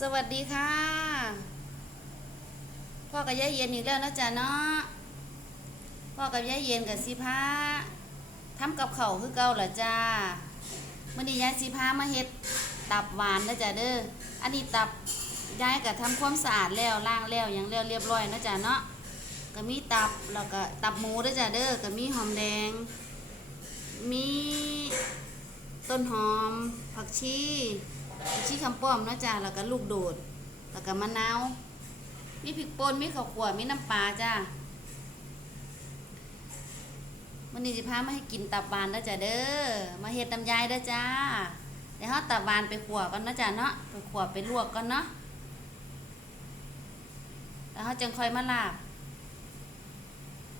สวัสดีค่ะ พ่อกับยายเย็นอีกแล้วนะจ๊ะเนาะพ่อกับยายเย็นกับสิพาทำกับเขาวคือเก่าเหรอจ้ามื่อนี้ยายสิพามาเฮ็ดตับหวานนะจ๊ะเด้ออันนี้ตับยายก็ทำความสะอาดแล้วล้างแล้วอย่างแล้วเรียบร้อยนะจ๊ะเนาะก็มีตับแล้วก็ตับหมูนะจ๊ะเด้อก็มีหอมแดง มีต้นหอมผักชี ชี้คำป้อมเนาะจ้าแล้วก็ลูกโดด แล้วก็มะนาว มีพริกป่นมีข้าวคั่วมีน้ำปลาจ้าวันนี้สิพามาให้กินตับหวานแล้วจ้ะเด้อ มาเฮ็ดน้ำยายเด้อจ้า เดี๋ยวเฮาตับหวานไปขัวก่อนเนาะจ้ะเนาะ ไปขัวไปลวกก่อนเนาะ แล้วเฮาจึงค่อยมาลาบ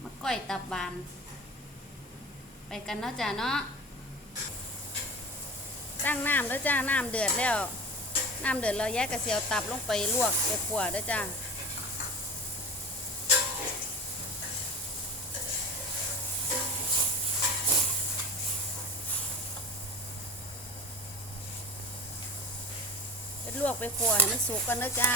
มาก้อยตับหวาน ไปกันเนาะจ้ะเนาะ ตั้งน้ำแล้วจ้า น้ำเดือดแล้ว น้ำเดือดเราแยกกระเซียวตับลงไปลวกไปขั่วเด้อจ้าไปลวกไปขั่วให้มันสุกกันนะจ้า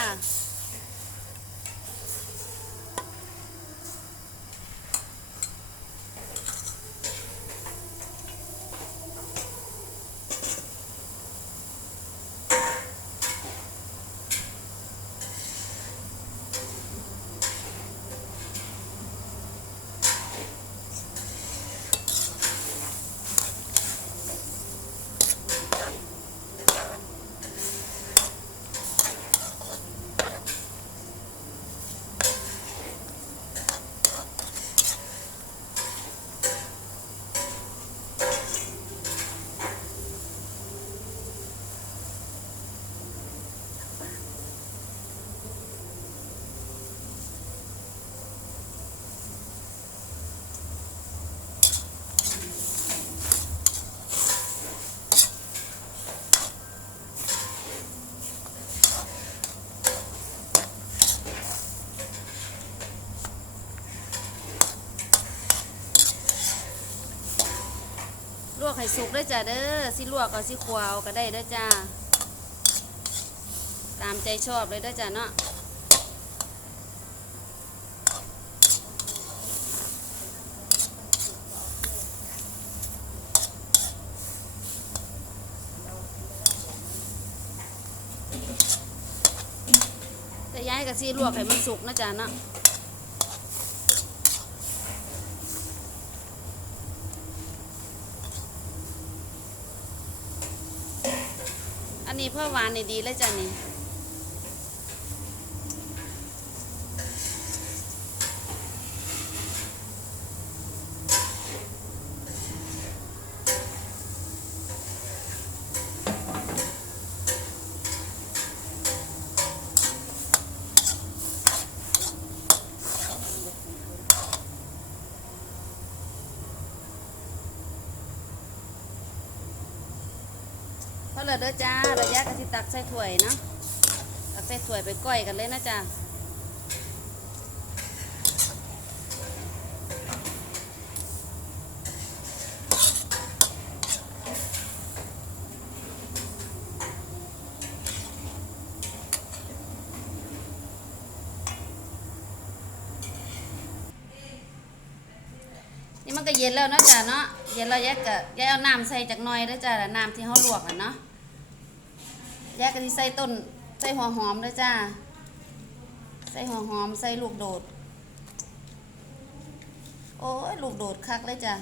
วกให้สุกเด้จ้าเด้อสิลวกก็สิขวเอาก็ได้เด้อจ้า ตามใจชอบเลยเด้อจ้าเนาะแต่ย้ายกับซีลวกให้มันสุกนะจ๊ะเนาะ นี้เพื่อหวานนี่ดีเลยจ้ะนี่ เพราะเด้อจ้าระยะกะสิตักใส่ถ้วยเนาะตักใส่ถ้วยไปก้อยกันเลยนะจ้านี่มันก็เย็นแล้วเนาะจ้าเนาะ เย็นแล้วแยกกะแยกเอาน้ำใส่จากหน่อยเด้อจ้าน้ำที่เขาลวกอะเนาะ แยกกันที่ใส่ต้นใส่หัวหอมด้วยจ้า ใส่หัวหอมใส่ลูกโดด โอ้ยลูกโดดคักเลยจ้ะ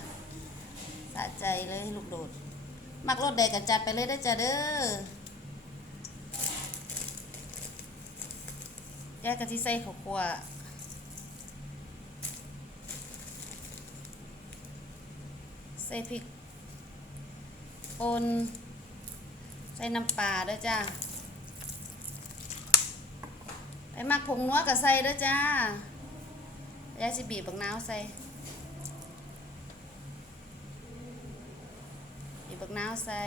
สะใจเลยลูกโดด มักรสใดกันจัดไปเลยได้จ้ะเด้อแยกกันที่ใส่ข้าวคั่วใส่พริกป่น ใส่น้ำปลาด้วยจ้าไปมักผงนัวกับใส่ด้วยจ้ายาสิบีบบักนาวใส่บีบบักนาวใส่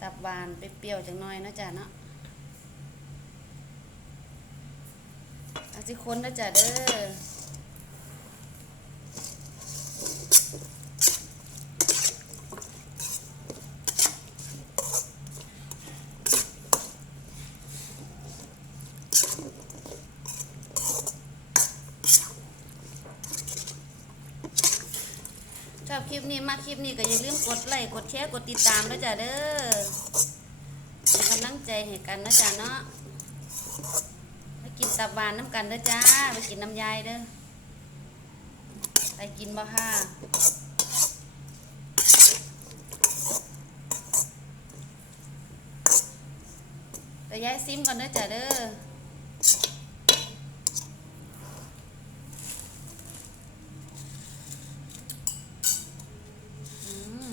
ตับหวานไปเปรี้ยวจังหน่อยนะจ้าเนาะอาสิคนนะจ้าเด้อ ชอบคลิปนี้มาก็อย่าลืมกดไลค์กดแชร์กดติดตามนะจ๊ะเด้อเป็นกำลังใจให้กันนะจ๊ะเนาะไปกินตับหวานน้ำกันเด้อจ้าไปกินน้ำยายเด้อไปกินบ่ค่ะแต่ยายซิมก่อนเด้อจ้ะเด้อ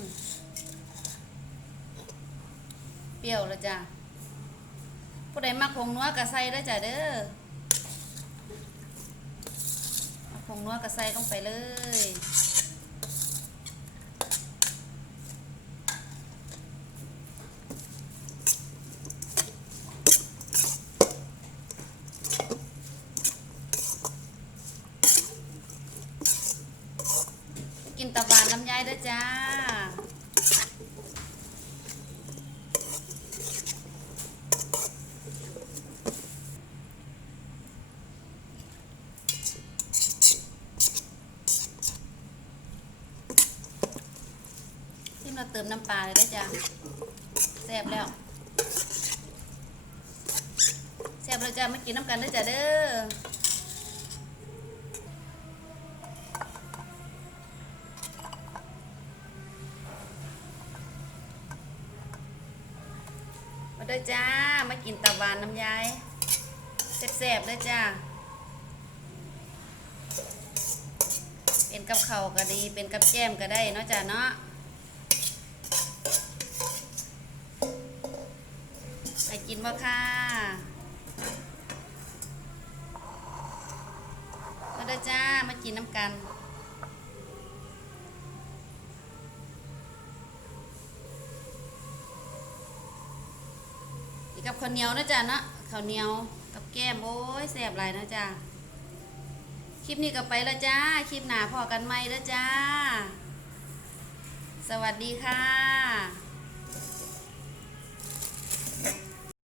มเปรี้ยวแล้วจ้ะผู้ใดมักผงนัวกระใส่แล้วจ้ะเด้อเอาผงนัวกระใส่ลงไปเลยกินตะบานลำไยเด้จ้า เราเติมน้ำปลาเลยได้จ้ะแซ่บแล้วแซ่บแล้วจ้ะมากินน้ำกันเด้จ้ะเด้อมาเด้อจ้ามากินตับหวานน้ำยายแซ่บๆเด้อจ้าเป็นกับข้าวก็ดีเป็นกับแก้มก็ได้เนาะจ้าเนาะไป กินบ่ค่ะมาเด้อจ้า มากินน้ำกันอีกับข้าวเหนียวนะจ๊ะเนาะข้าวเหนียวกับแก้มโอ้ยแซ่บหลายนะจ๊ะคลิปนี้ก็ไปแล้วจ้า คลิปหน้าพอกันไหมแล้วจ้า สวัสดีค่ะ